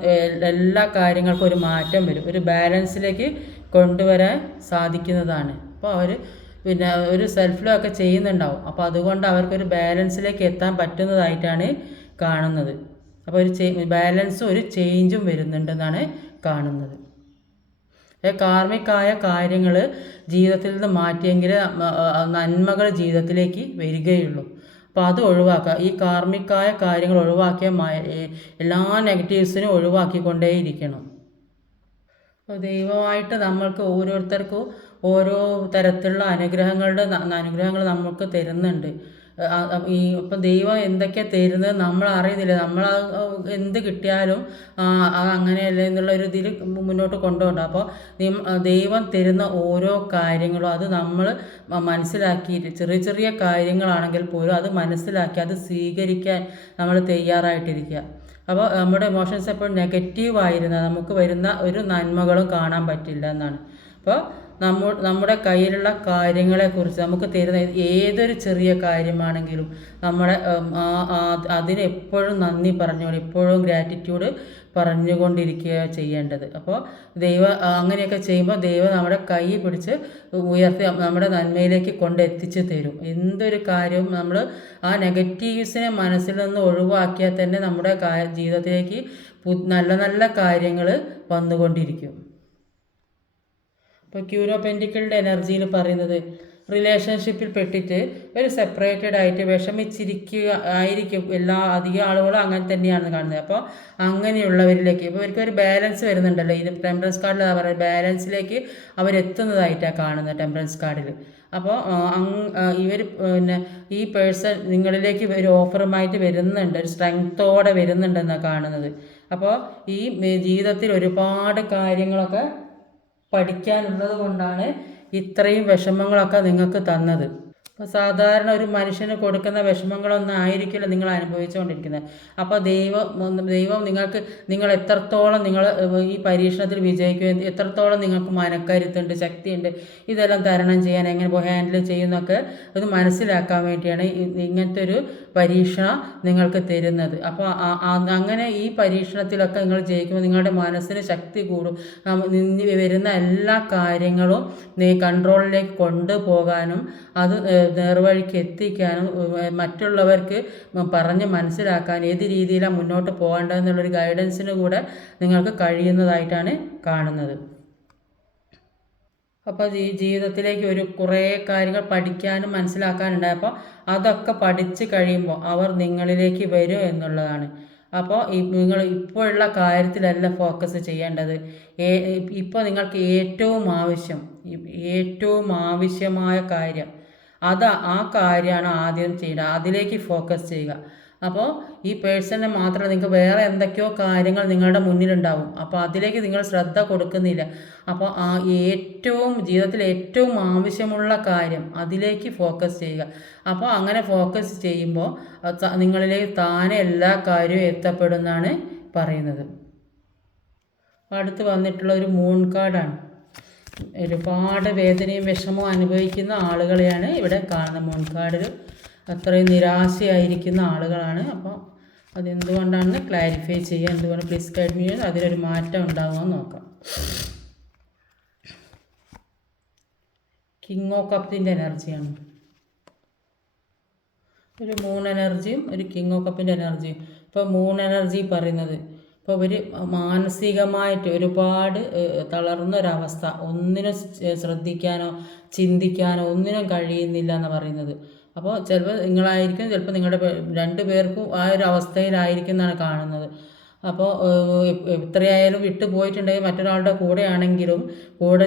എല്ലാ കാര്യങ്ങൾക്കും ഒരു മാറ്റം വരും, ഒരു ബാലൻസിലേക്ക് കൊണ്ടുവരാൻ സാധിക്കുന്നതാണ്. അപ്പോൾ അവർ പിന്നെ ഒരു സെൽഫ് ലോ ഒക്കെ ചെയ്യുന്നുണ്ടാവും. അപ്പോൾ അതുകൊണ്ട് അവർക്കൊരു ബാലൻസിലേക്ക് എത്താൻ പറ്റുന്നതായിട്ടാണ് കാണുന്നത്. അപ്പോൾ ഒരു ബാലൻസും ഒരു ചേഞ്ചും വരുന്നുണ്ടെന്നാണ് കാണുന്നത്. കാർമികമായ കാര്യങ്ങൾ ജീവിതത്തിൽ നിന്ന് മാറ്റിയെങ്കിൽ നന്മകൾ ജീവിതത്തിലേക്ക് വരികയുള്ളൂ. അപ്പോൾ അത് ഒഴിവാക്കുക. ഈ കാർമികമായ കാര്യങ്ങൾ ഒഴിവാക്കിയ എല്ലാ നെഗറ്റീവ്സിനും ഒഴിവാക്കിക്കൊണ്ടേയിരിക്കണം. അപ്പോൾ ദൈവമായിട്ട് നമ്മൾക്ക് ഓരോരുത്തർക്കും ഓരോ തരത്തിലുള്ള അനുഗ്രഹങ്ങൾ നമ്മൾക്ക് തരുന്നുണ്ട്. ഇപ്പം ദൈവം എന്തൊക്കെയാണ് തരുന്നത് നമ്മൾ അറിയുന്നില്ല. നമ്മൾ എന്ത് കിട്ടിയാലും അങ്ങനെയല്ല എന്നുള്ളൊരു ഇതിൽ മുന്നോട്ട് കൊണ്ടുപോകണ്ട. അപ്പോൾ ദൈവം തരുന്ന ഓരോ കാര്യങ്ങളും അത് നമ്മൾ മനസ്സിലാക്കിയിട്ട്, ചെറിയ ചെറിയ കാര്യങ്ങളാണെങ്കിൽ പോലും അത് മനസ്സിലാക്കി അത് സ്വീകരിക്കാൻ നമ്മൾ തയ്യാറായിട്ടിരിക്കുക. അപ്പോൾ നമ്മുടെ ഇമോഷൻസ് എപ്പോഴും നെഗറ്റീവായിരുന്നാൽ നമുക്ക് വരുന്ന ഒരു നന്മകളും കാണാൻ പറ്റില്ല എന്നാണ്. അപ്പോൾ നമ്മുടെ കയ്യിലുള്ള കാര്യങ്ങളെക്കുറിച്ച് നമുക്ക് തരുന്ന ഏതൊരു ചെറിയ കാര്യമാണെങ്കിലും നമ്മുടെ അതിന് എപ്പോഴും നന്ദി പറഞ്ഞുകൊണ്ട് എപ്പോഴും ഗ്രാറ്റിറ്റ്യൂഡ് പറഞ്ഞുകൊണ്ടിരിക്കുക ചെയ്യേണ്ടത്. അപ്പോൾ അങ്ങനെയൊക്കെ ചെയ്യുമ്പോൾ ദൈവം നമ്മുടെ കൈ പിടിച്ച് ഉയർത്തി നമ്മുടെ നന്മയിലേക്ക് കൊണ്ടെത്തിച്ച് തരും. എന്തൊരു കാര്യവും നമ്മൾ ആ നെഗറ്റീവ്സിനെ മനസ്സിൽ നിന്ന് ഒഴിവാക്കിയാൽ തന്നെ നമ്മുടെ ജീവിതത്തിലേക്ക് നല്ല നല്ല കാര്യങ്ങൾ വന്നുകൊണ്ടിരിക്കും. ഇപ്പോൾ ക്യൂൻ ഓഫ് പെൻറ്റിക്കിളിൻ്റെ എനർജിയിൽ പറയുന്നത് റിലേഷൻഷിപ്പിൽ പെട്ടിട്ട് ഒരു സെപ്പറേറ്റഡ് ആയിട്ട് വിഷമിച്ചിരിക്കുക ആയിരിക്കും അധികം ആളുകളും അങ്ങനെ തന്നെയാണ് കാണുന്നത്. അപ്പോൾ അങ്ങനെയുള്ളവരിലേക്ക് ഇപ്പോൾ ഇവർക്കൊരു ബാലൻസ് വരുന്നുണ്ടല്ലോ, ഈ ടെമ്പറൻസ് കാർഡിൽ പറയുന്നത് ബാലൻസിലേക്ക് അവരെത്തുന്നതായിട്ടാണ് കാണുന്നത് ടെമ്പറൻസ് കാർഡിൽ. അപ്പോൾ ഇവർ പിന്നെ ഈ പേഴ്സൺ നിങ്ങളിലേക്ക് ഒരു ഓഫറുമായിട്ട് വരുന്നുണ്ട്, ഒരു സ്ട്രെങ്ത്തോടെ വരുന്നുണ്ടെന്നാണ് കാണുന്നത്. അപ്പോൾ ഈ ജീവിതത്തിൽ ഒരുപാട് കാര്യങ്ങളൊക്കെ പഠിക്കാനുള്ളത് കൊണ്ടാണ് ഇത്രയും വിഷമങ്ങളൊക്കെ നിങ്ങൾക്ക് തന്നത്. അപ്പോൾ സാധാരണ ഒരു മനുഷ്യന് കൊടുക്കുന്ന വിഷമങ്ങളൊന്നും ആയിരിക്കില്ല നിങ്ങൾ അനുഭവിച്ചുകൊണ്ടിരിക്കുന്നത്. അപ്പോൾ ദൈവം നിങ്ങൾ എത്രത്തോളം ഈ പരീക്ഷണത്തിൽ വിജയിക്കുകയും എത്രത്തോളം നിങ്ങൾക്ക് മനക്കരുത്തുണ്ട്, ശക്തിയുണ്ട്, ഇതെല്ലാം തരണം ചെയ്യാൻ എങ്ങനെ ഹാൻഡിൽ ചെയ്യുന്നൊക്കെ ഇത് മനസ്സിലാക്കാൻ വേണ്ടിയാണ് ഇങ്ങനത്തെ ഒരു പരീക്ഷണം നിങ്ങൾക്ക് തരുന്നത്. അപ്പോൾ അങ്ങനെ ഈ പരീക്ഷണത്തിലൊക്കെ നിങ്ങൾ ജയിക്കുമ്പോൾ നിങ്ങളുടെ മനസ്സിന് ശക്തി കൂടും. വരുന്ന എല്ലാ കാര്യങ്ങളും കൺട്രോളിലേക്ക് കൊണ്ടുപോകാനും അത് നേർവഴിക്ക് എത്തിക്കാനും മറ്റുള്ളവർക്ക് പറഞ്ഞ് മനസ്സിലാക്കാൻ ഏത് രീതിയിലാണ് മുന്നോട്ട് പോകേണ്ടതെന്നുള്ളൊരു ഗൈഡൻസിന് കൂടെ നിങ്ങൾക്ക് കഴിയുന്നതായിട്ടാണ് കാണുന്നത്. അപ്പോൾ ഈ ജീവിതത്തിലേക്ക് കുറേ കാര്യങ്ങൾ പഠിക്കാനും മനസ്സിലാക്കാനുണ്ടായി. അപ്പോൾ അതൊക്കെ പഠിച്ച് കഴിയുമ്പോൾ അവർ നിങ്ങളിലേക്ക് വരും എന്നുള്ളതാണ്. അപ്പോൾ നിങ്ങൾ ഇപ്പോഴുള്ള കാര്യത്തിലല്ല ഫോക്കസ് ചെയ്യേണ്ടത്. ഇപ്പോൾ നിങ്ങൾക്ക് ഏറ്റവും ആവശ്യമായ കാര്യം ആ കാര്യമാണ് ആദ്യം ചെയ്യേണ്ടത്. അതിലേക്ക് ഫോക്കസ് ചെയ്യുക. അപ്പോൾ ഈ പേഴ്സണിനെ മാത്രമല്ല, നിങ്ങൾക്ക് വേറെ എന്തൊക്കെയോ കാര്യങ്ങൾ നിങ്ങളുടെ മുന്നിലുണ്ടാവും. അപ്പോൾ അതിലേക്ക് നിങ്ങൾ ശ്രദ്ധ കൊടുക്കുന്നില്ല. അപ്പോൾ ജീവിതത്തിൽ ഏറ്റവും ആവശ്യമുള്ള കാര്യം അതിലേക്ക് ഫോക്കസ് ചെയ്യുക. അപ്പോൾ അങ്ങനെ ഫോക്കസ് ചെയ്യുമ്പോൾ നിങ്ങളിലേക്ക് താനെ എല്ലാ കാര്യവും എത്തപ്പെടുമെന്നാണ് പറയുന്നത്. അടുത്ത് വന്നിട്ടുള്ള ഒരു മൂൺ കാർഡാണ്. ഒരുപാട് വേദനയും വിഷമവും അനുഭവിക്കുന്ന ആളുകളെയാണ് ഇവിടെ കാണുന്നത്. മൂൺ കാർഡിൽ അത്രയും നിരാശയായിരിക്കുന്ന ആളുകളാണ്. അപ്പോൾ അതെന്തുകൊണ്ടാണെന്ന് ക്ലാരിഫൈ ചെയ്യുക. എന്തുകൊണ്ട് പ്ലീസ് ഗൈഡ് മീ, അതിലൊരു മാറ്റം ഉണ്ടാകുമെന്ന് നോക്കാം. കിങ് ഓഫ് കപ്പിൻ്റെ എനർജിയാണ്. ഒരു മൂൺ എനർജിയും ഒരു കിങ് ഓഫ് കപ്പിൻ്റെ എനർജിയും. ഇപ്പോൾ മൂൺ എനർജി പറയുന്നത് ഇപ്പോൾ ഒരു മാനസികമായിട്ട് ഒരുപാട് തളർന്നൊരവസ്ഥ, ഒന്നിനും ശ്രദ്ധിക്കാനോ ചിന്തിക്കാനോ ഒന്നിനും കഴിയുന്നില്ല എന്ന് പറയുന്നത്. അപ്പോൾ ചിലപ്പോൾ നിങ്ങളായിരിക്കും, ചിലപ്പോൾ നിങ്ങളുടെ 2 പേർക്കും ആ ഒരു അവസ്ഥയിലായിരിക്കും എന്നാണ് കാണുന്നത്. അപ്പോൾ എത്രയായാലും വിട്ടു പോയിട്ടുണ്ടെങ്കിൽ മറ്റൊരാളുടെ കൂടെ ആണെങ്കിലും കൂടെ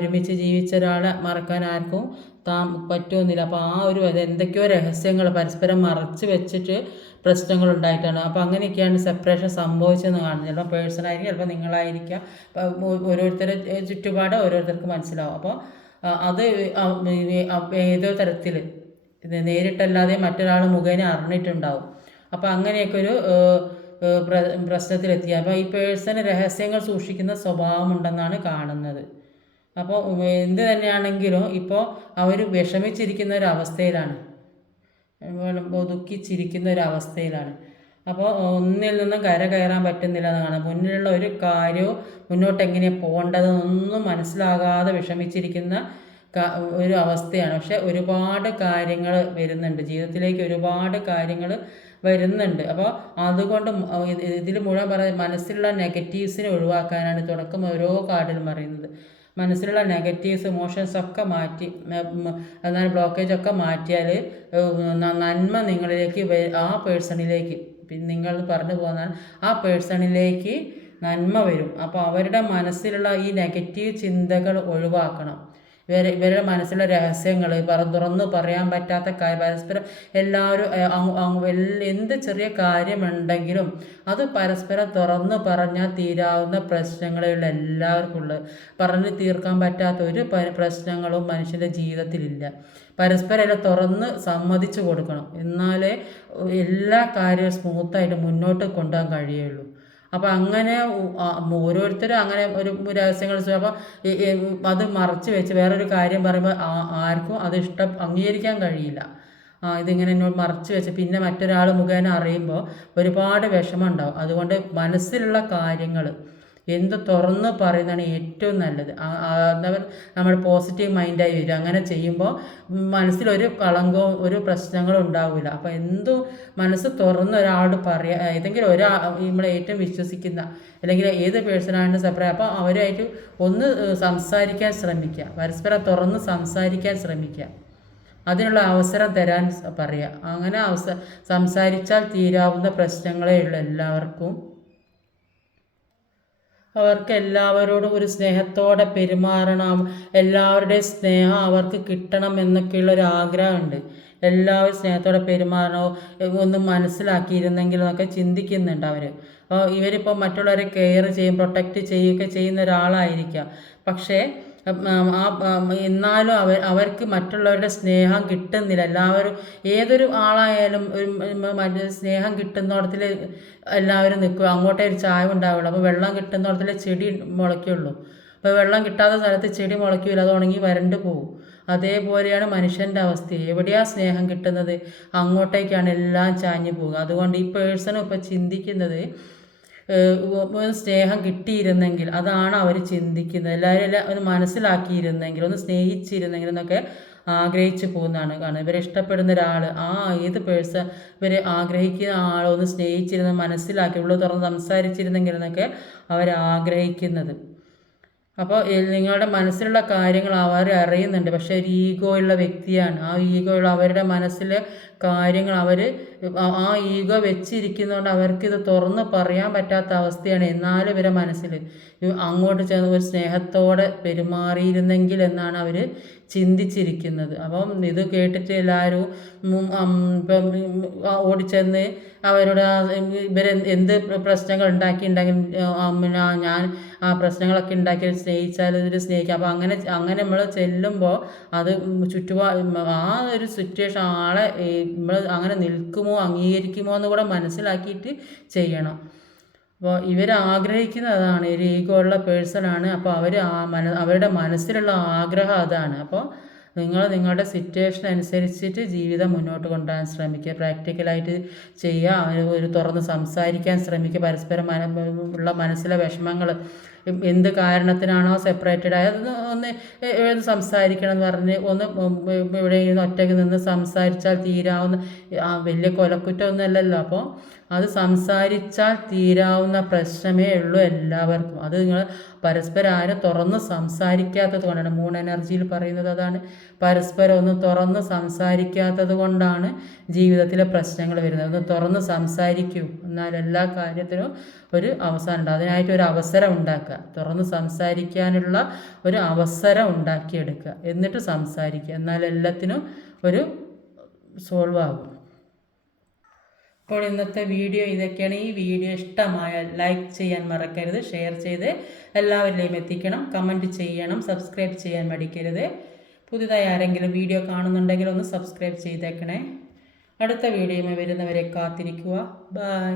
ഒരുമിച്ച് ജീവിച്ച ഒരാളെ മറക്കാൻ ആർക്കും പറ്റുമെന്നില്ല. അപ്പോൾ ആ ഒരു എന്തൊക്കെയോ രഹസ്യങ്ങൾ പരസ്പരം മറച്ച് വെച്ചിട്ട് പ്രശ്നങ്ങൾ ഉണ്ടായിട്ടാണ്. അപ്പോൾ അങ്ങനെയൊക്കെയാണ് സെപ്പറേഷൻ സംഭവിച്ചതെന്ന് കാണുന്നത്. ചിലപ്പോൾ പേഴ്സണായിരിക്കും, ചിലപ്പോൾ നിങ്ങളായിരിക്കാം. ഓരോരുത്തരുടെ ചുറ്റുപാട് ഓരോരുത്തർക്ക് മനസ്സിലാവും. അപ്പോൾ അത് ഏതോ തരത്തിൽ നേരിട്ടല്ലാതെ മറ്റൊരാൾ മുഖേന അറിഞ്ഞിട്ടുണ്ടാവും. അപ്പോൾ അങ്ങനെയൊക്കെ ഒരു പ്രശ്നത്തിലെത്തിയ അപ്പോൾ ഈ പേഴ്സണ് രഹസ്യങ്ങൾ സൂക്ഷിക്കുന്ന സ്വഭാവമുണ്ടെന്നാണ് കാണുന്നത്. അപ്പോൾ എന്ത് തന്നെയാണെങ്കിലും ഇപ്പോൾ അവർ വിഷമിച്ചിരിക്കുന്ന ഒരവസ്ഥയിലാണ്, ഒതുക്കിച്ചിരിക്കുന്ന ഒരവസ്ഥയിലാണ്. അപ്പോൾ ഒന്നിൽ നിന്നും കയറാൻ പറ്റുന്നില്ല എന്നാണ്. മുന്നിലുള്ള ഒരു കാര്യവും മുന്നോട്ട് എങ്ങനെയാണ് പോകേണ്ടതെന്നൊന്നും മനസ്സിലാകാതെ വിഷമിച്ചിരിക്കുന്ന ഒരു അവസ്ഥയാണ്. പക്ഷെ ഒരുപാട് കാര്യങ്ങൾ വരുന്നുണ്ട് ജീവിതത്തിലേക്ക്, ഒരുപാട് കാര്യങ്ങൾ വരുന്നുണ്ട്. അപ്പോൾ അതുകൊണ്ട് ഇതിൽ മുഴുവൻ മനസ്സിലുള്ള നെഗറ്റീവ്സിനെ ഒഴിവാക്കാനാണ് തുടക്കം ഓരോ കാർഡിലും പറയുന്നത്. മനസ്സിലുള്ള നെഗറ്റീവ്സ് ഇമോഷൻസ് ഒക്കെ മാറ്റി, എന്നാൽ ബ്ലോക്കേജൊക്കെ മാറ്റിയാൽ നന്മ നിങ്ങളിലേക്ക് ആ പേഴ്സണിലേക്ക്, നിങ്ങൾ പറഞ്ഞു പോകുന്ന ആ പേഴ്സണിലേക്ക് നന്മ വരും. അപ്പോൾ അവരുടെ മനസ്സിലുള്ള ഈ നെഗറ്റീവ് ചിന്തകൾ ഒഴിവാക്കണം. ഇവരുടെ മനസ്സിലെ രഹസ്യങ്ങൾ തുറന്ന് പറയാൻ പറ്റാത്ത പരസ്പരം എല്ലാവരും എന്ത് ചെറിയ കാര്യമുണ്ടെങ്കിലും അത് പരസ്പരം തുറന്ന് പറഞ്ഞാൽ തീരാവുന്ന പ്രശ്നങ്ങളുള്ള എല്ലാവർക്കും ഉള്ളത്. പറഞ്ഞു തീർക്കാൻ പറ്റാത്ത ഒരു പ്രശ്നങ്ങളും മനുഷ്യൻ്റെ ജീവിതത്തിലില്ല. പരസ്പരം എല്ലാം തുറന്ന് സമ്മതിച്ചു കൊടുക്കണം, എന്നാലേ എല്ലാ കാര്യവും സ്മൂത്തായിട്ട് മുന്നോട്ട് കൊണ്ടുപോകാൻ കഴിയുള്ളൂ. അപ്പോൾ അങ്ങനെ ഓരോരുത്തരും അങ്ങനെ ഒരു രഹസ്യങ്ങൾ അപ്പോൾ അത് മറച്ച് വെച്ച് വേറൊരു കാര്യം പറയുമ്പോൾ ആർക്കും അത് അംഗീകരിക്കാൻ കഴിയില്ല. ഇതിങ്ങനെ എന്നോട് മറച്ച് വെച്ച് പിന്നെ മറ്റൊരാൾ മുഖേന അറിയുമ്പോൾ ഒരുപാട് വിഷമം ഉണ്ടാവും. അതുകൊണ്ട് മനസ്സിലുള്ള കാര്യങ്ങൾ എന്ത് തുറന്ന് പറയുന്നതാണ് ഏറ്റവും നല്ലത്. നമ്മൾ പോസിറ്റീവ് മൈൻഡായി വരും. അങ്ങനെ ചെയ്യുമ്പോൾ മനസ്സിലൊരു കളങ്കവും ഒരു പ്രശ്നങ്ങളും ഉണ്ടാവില്ല. അപ്പോൾ മനസ്സ് തുറന്ന് ഒരാളോട് പറയുക, ഏതെങ്കിലും നമ്മളെ ഏറ്റവും വിശ്വസിക്കുന്ന അല്ലെങ്കിൽ ഏത് പേഴ്സണാണ് സെപ്പറേറ്റ്, അപ്പോൾ അവരുമായിട്ട് ഒന്ന് സംസാരിക്കാൻ ശ്രമിക്കുക, പരസ്പരം തുറന്ന് സംസാരിക്കാൻ ശ്രമിക്കുക, അതിനുള്ള അവസരം തരാൻ പറയുക. അങ്ങനെ സംസാരിച്ചാൽ തീരാവുന്ന പ്രശ്നങ്ങളേ ഉള്ളൂ എല്ലാവർക്കും. അവർക്ക് എല്ലാവരോടും ഒരു സ്നേഹത്തോടെ പെരുമാറണം, എല്ലാവരുടെയും സ്നേഹം അവർക്ക് കിട്ടണം എന്നൊക്കെയുള്ളൊരു ആഗ്രഹമുണ്ട്. എല്ലാവരും സ്നേഹത്തോടെ പെരുമാറണോ, ഒന്ന് മനസ്സിലാക്കിയിരുന്നെങ്കിൽ എന്നൊക്കെ ചിന്തിക്കുന്നുണ്ട് അവർ. അപ്പോൾ ഇവരിപ്പോൾ മറ്റുള്ളവരെ കെയർ പ്രൊട്ടക്റ്റ് ചെയ്യുകയൊക്കെ ചെയ്യുന്ന ഒരാളായിരിക്കാം. പക്ഷേ എന്നാലും അവർക്ക് മറ്റുള്ളവരുടെ സ്നേഹം കിട്ടുന്നില്ല. എല്ലാവരും ഏതൊരു ആളായാലും മറ്റേ സ്നേഹം കിട്ടുന്നിടത്തിൽ എല്ലാവരും നിൽക്കും. അങ്ങോട്ടേ ഒരു ചായ ഉണ്ടാവുള്ളൂ. അപ്പോൾ വെള്ളം കിട്ടുന്നിടത്തിൽ ചെടി മുളയ്ക്കുള്ളൂ. അപ്പോൾ വെള്ളം കിട്ടാത്ത സ്ഥലത്ത് ചെടി മുളയ്ക്കില്ല, അത് ഉണങ്ങി വരണ്ട് പോകും. അതേപോലെയാണ് മനുഷ്യൻ്റെ അവസ്ഥ. എവിടെയാണ് സ്നേഹം കിട്ടുന്നത്, അങ്ങോട്ടേക്കാണ് എല്ലാം ചാഞ്ഞു പോകുക. അതുകൊണ്ട് ഈ പേഴ്സണും ഇപ്പോൾ ചിന്തിക്കുന്നത് സ്നേഹം കിട്ടിയിരുന്നെങ്കിൽ, അതാണ് അവർ ചിന്തിക്കുന്നത്. എല്ലാവരും ഒന്ന് മനസ്സിലാക്കിയിരുന്നെങ്കിൽ, ഒന്ന് സ്നേഹിച്ചിരുന്നെങ്കിൽ എന്നൊക്കെ ആഗ്രഹിച്ചു പോകുന്നതാണ് കാണുന്നത്. ഇവരെ ഇഷ്ടപ്പെടുന്ന ഒരാൾ, ഏത് പേഴ്സൺ ഇവർ ആഗ്രഹിക്കുന്ന ആളൊന്ന് സ്നേഹിച്ചിരുന്ന, മനസ്സിലാക്കി ഉള്ളു തുറന്ന് സംസാരിച്ചിരുന്നെങ്കിൽ എന്നൊക്കെ അവർ ആഗ്രഹിക്കുന്നത്. അപ്പോൾ നിങ്ങളുടെ മനസ്സിലുള്ള കാര്യങ്ങൾ അവർ അറിയുന്നുണ്ട്. പക്ഷേ ഒരു ഈഗോ ഉള്ള വ്യക്തിയാണ്. ആ ഈഗോ ഉള്ള അവരുടെ മനസ്സിലെ കാര്യങ്ങൾ ആ ഈഗോ വെച്ചിരിക്കുന്നതുകൊണ്ട് അവർക്കിത് തുറന്ന് പറയാൻ പറ്റാത്ത അവസ്ഥയാണ്. എന്നാലും ഇവരെ മനസ്സിൽ അങ്ങോട്ട് ചെന്ന് ഒരു സ്നേഹത്തോടെ പെരുമാറിയിരുന്നെങ്കിൽ എന്നാണ് അവർ ചിന്തിച്ചിരിക്കുന്നത്. അപ്പം ഇത് കേട്ടിട്ട് എല്ലാവരും ഇപ്പം ഓടിച്ചെന്ന് അവരുടെ എന്ത് പ്രശ്നങ്ങൾ ഉണ്ടാക്കിയിട്ടുണ്ടെങ്കിൽ ഞാൻ ആ പ്രശ്നങ്ങളൊക്കെ ഉണ്ടാക്കി സ്നേഹിച്ചാൽ ഇതിൽ സ്നേഹിക്കാം. അപ്പോൾ അങ്ങനെ നമ്മൾ ചെല്ലുമ്പോൾ അത് ആ ഒരു സിറ്റുവേഷൻ ആളെ നമ്മൾ അങ്ങനെ നിൽക്കുമോ അംഗീകരിക്കുമോ എന്ന് കൂടെ മനസ്സിലാക്കിയിട്ട് ചെയ്യണം. അപ്പോൾ ഇവർ ആഗ്രഹിക്കുന്നത് അതാണ്. ഒരു ഈഗോ ഉള്ള പേഴ്സണാണ്. അപ്പോൾ അവരുടെ മനസ്സിലുള്ള ആഗ്രഹം അതാണ്. അപ്പോൾ നിങ്ങളുടെ സിറ്റുവേഷൻ അനുസരിച്ചിട്ട് ജീവിതം മുന്നോട്ട് കൊണ്ടുപോകാൻ ശ്രമിക്കുക. പ്രാക്ടിക്കലായിട്ട് ചെയ്യുക. ഒരു തുറന്ന് സംസാരിക്കാൻ ശ്രമിക്കുക. പരസ്പരം ഉള്ള മനസ്സിലെ വിഷമങ്ങൾ എന്ത് കാരണത്തിനാണോ സെപ്പറേറ്റഡ് ആയത് ഒന്ന് സംസാരിക്കണം എന്ന് പറഞ്ഞ് എവിടെയെങ്കിലും ഒറ്റയ്ക്ക് നിന്ന് സംസാരിച്ചാൽ തീരാവുന്ന വലിയ കൊലക്കുറ്റമൊന്നുമല്ലല്ലോ. അപ്പോൾ അത് സംസാരിച്ചാൽ തീരാവുന്ന പ്രശ്നമേ ഉള്ളൂ എല്ലാവർക്കും. അത് നിങ്ങൾ പരസ്പരം ആരും തുറന്ന് സംസാരിക്കാത്തത് കൊണ്ടാണ്. മൂൺ എനർജിയിൽ പറയുന്നത് അതാണ്. പരസ്പരം ഒന്ന് തുറന്ന് സംസാരിക്കാത്തത് കൊണ്ടാണ് ജീവിതത്തിലെ പ്രശ്നങ്ങൾ വരുന്നത്. ഒന്ന് തുറന്ന് സംസാരിക്കൂ, എന്നാൽ എല്ലാ കാര്യത്തിനും ഒരു അവസാനം ഉണ്ട്. അതിനായിട്ട് ഒരു അവസരം ഉണ്ടാക്കുക. തുറന്ന് സംസാരിക്കാനുള്ള ഒരു അവസരം ഉണ്ടാക്കിയെടുക്കുക. എന്നിട്ട് സംസാരിക്കുക. എന്നാൽ എല്ലാത്തിനും ഒരു സോൾവ് ആകും. അപ്പോൾ ഇന്നത്തെ വീഡിയോ ഇതൊക്കെയാണ്. ഈ വീഡിയോ ഇഷ്ടമായാൽ ലൈക്ക് ചെയ്യാൻ മറക്കരുത്. ഷെയർ ചെയ്ത് എല്ലാവരിലേക്കും എത്തിക്കണം. കമൻറ്റ് ചെയ്യണം. സബ്സ്ക്രൈബ് ചെയ്യാൻ മടിക്കരുത്. പുതുതായി ആരെങ്കിലും വീഡിയോ കാണുന്നുണ്ടെങ്കിൽ ഒന്ന് സബ്സ്ക്രൈബ് ചെയ്തേക്കണേ. അടുത്ത വീഡിയോയുമായി വരുന്നവരെ കാത്തിരിക്കുക. ബൈ.